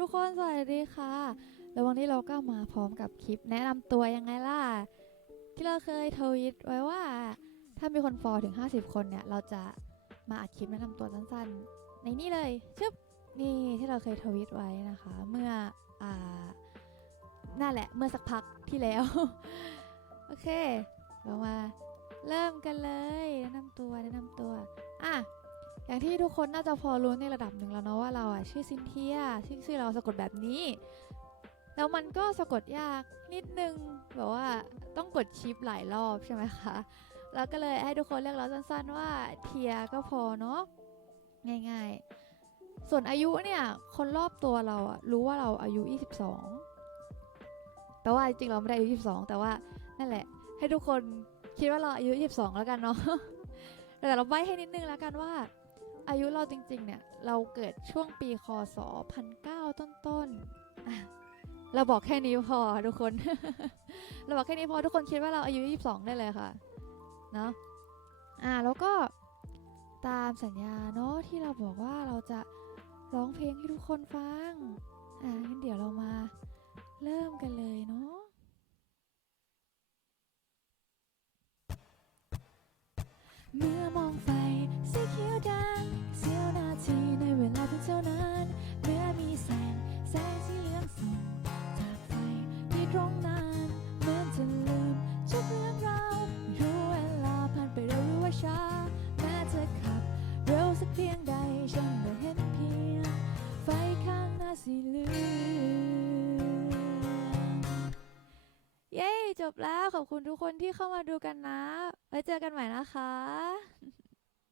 ทุกคนสวัสดีค่ะ แล้ววันนี้เราก็มาพร้อมกับคลิปแนะนำตัวยังไงล่ะ ที่เราเคยทวีตไว้ว่า ถ้ามีคนฟอลถึง 50 คนเนี่ย เราจะมาอัดคลิปแนะนำตัวสั้นๆ ในนี่เลยชึบนี่ที่เราเคยทวีตไว้นะคะ เมื่ออ่านั่นแหละเมื่อสักพักที่แล้ว โอเค เรามาเริ่มกันเลยแนะนำตัว อย่างที่ทุกคนน่าจะพอรู้ในระดับหนึ่งแล้วเนาะว่าเราอะชื่อซินเทียชื่อชื่อเราสะกดแบบนี้ แล้วมันก็สะกดยากนิดนึงแบบว่าต้องกดชิปหลายรอบใช่ไหมคะแล้วก็เลยให้ทุกคนเรียกเราสั้นๆว่าเทียก็พอเนาะง่ายๆ ส่วนอายุเนี่ยคนรอบตัวเราอะรู้ว่าเราอายุ 22 แต่ว่าจริงๆเราไม่ได้อายุ 22 แต่ว่านั่นแหละ ให้ทุกคนคิดว่าเราอายุ 22 แล้วกันเนาะแต่เราใบให้นิดนึงแล้วกันว่า อายุเราจริงๆเนี่ย เราเกิดช่วงปีคศพันเก้าต้นๆเราบอกแค่นี้พอทุกคน เราบอกแค่นี้พอทุกคนคิดว่าเราอายุ 22 ได้เลยค่ะ เนาะอ่าแล้วก็ตามสัญญาเนาะที่เราบอกว่าเราจะร้องเพลงให้ทุกคนฟัง อ่างั้นเดี๋ยวเรามาเริ่มกันเลยเนาะเมื่อมองฟสี ตรงนั้นเหมือนจะลืมทุกเรื่องราวรู้เวลาผ่านไปเร็วหรือว่าช้าแม้จะขับเร็วสักเพียงใดฉันได้เห็นเพียงไฟข้างหน้าสีเหลืองเย้จบแล้วขอบคุณทุกคนที่เข้ามาดูกันนะไว้เจอกันใหม่นะคะ